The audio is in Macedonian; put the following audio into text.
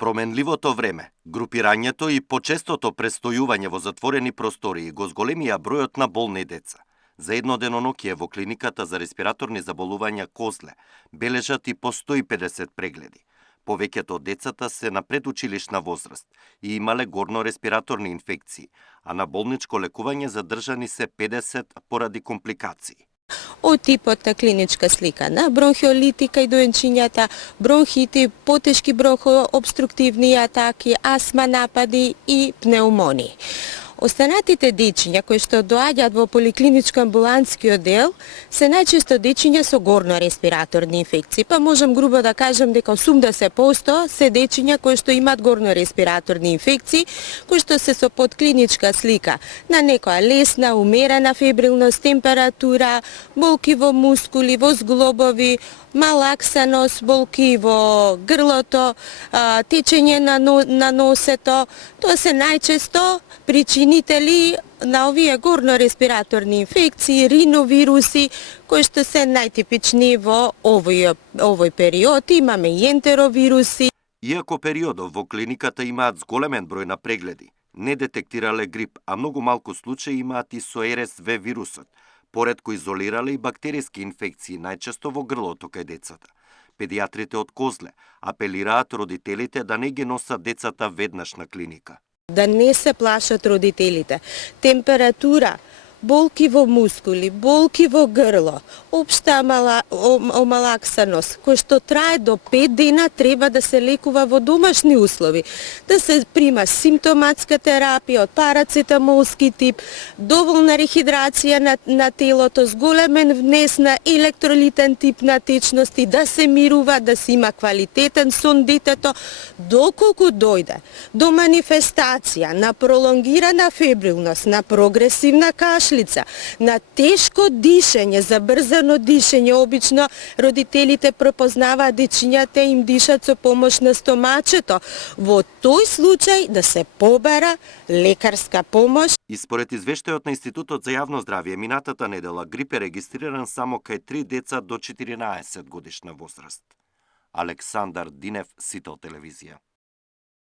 Променливото време, групирањето и почестото престојување во затворени простории го зголемија бројот на болни деца. За едно деноноќие во клиниката за респираторни заболувања Козле бележат и по 150 прегледи. Повеќето од децата се на предучилишна возраст и имале горно-респираторни инфекции, а на болничко лекување задржани се 50 поради компликации. Од типот на клиничка слика на бронхиолитика и доенчињата, бронхити, потешки бронхообструктивни атаки, астма напади и пнеумонии. Останатите дечиња кои што доаѓаат во поликлиничко амбулантски оддел се најчесто дечиња со горно-респираторни инфекции, па можам грубо да кажам дека 80% се дечиња кои што имаат горно-респираторни инфекции, кои што се со подклиничка слика на некоја лесна, умерена фебрилност, температура, болки во мускули, во зглобови, малаксаност, болки во грлото, течење на носето. Тоа се најчесто причинители на овие горно-респираторни инфекции, риновируси, кои што се најтипични во овој период. Имаме и ентеровируси. Иако периодов во клиниката имаат зголемен број на прегледи, не детектирале грип, а многу малку случаи имаат и со РСВ вирусот, поредко изолирале и бактериски инфекции, најчесто во грлото кај децата. Педиатрите од Козле апелираат родителите да не ги носат децата веднаш на клиника. Да не се плашат родителите. Температура, болки во мускули, болки во грло, општа омалаксаност, кој што трае до 5 дена, треба да се лекува во домашни услови. Да се прима симптоматска терапија од парацетамолски тип, доволна рехидрација на телото, зголемен внес на електролитен тип на течности, да се мирува, да се има квалитетен сон детето, доколку дојде до манифестација на пролонгирана фебрилност, на прогресивна кашлица, на тешко дишење, забрзано дишење. Обично родителите препознаваат дечињата им дишат со помош на стомачето. Во тој случај да се побара лекарска помош. И според извештајот на Институтот за јавно здравје, минатата недела грип е регистриран само кај 3 деца до 14 годишна возраст. Александар Динев, Сител телевизија.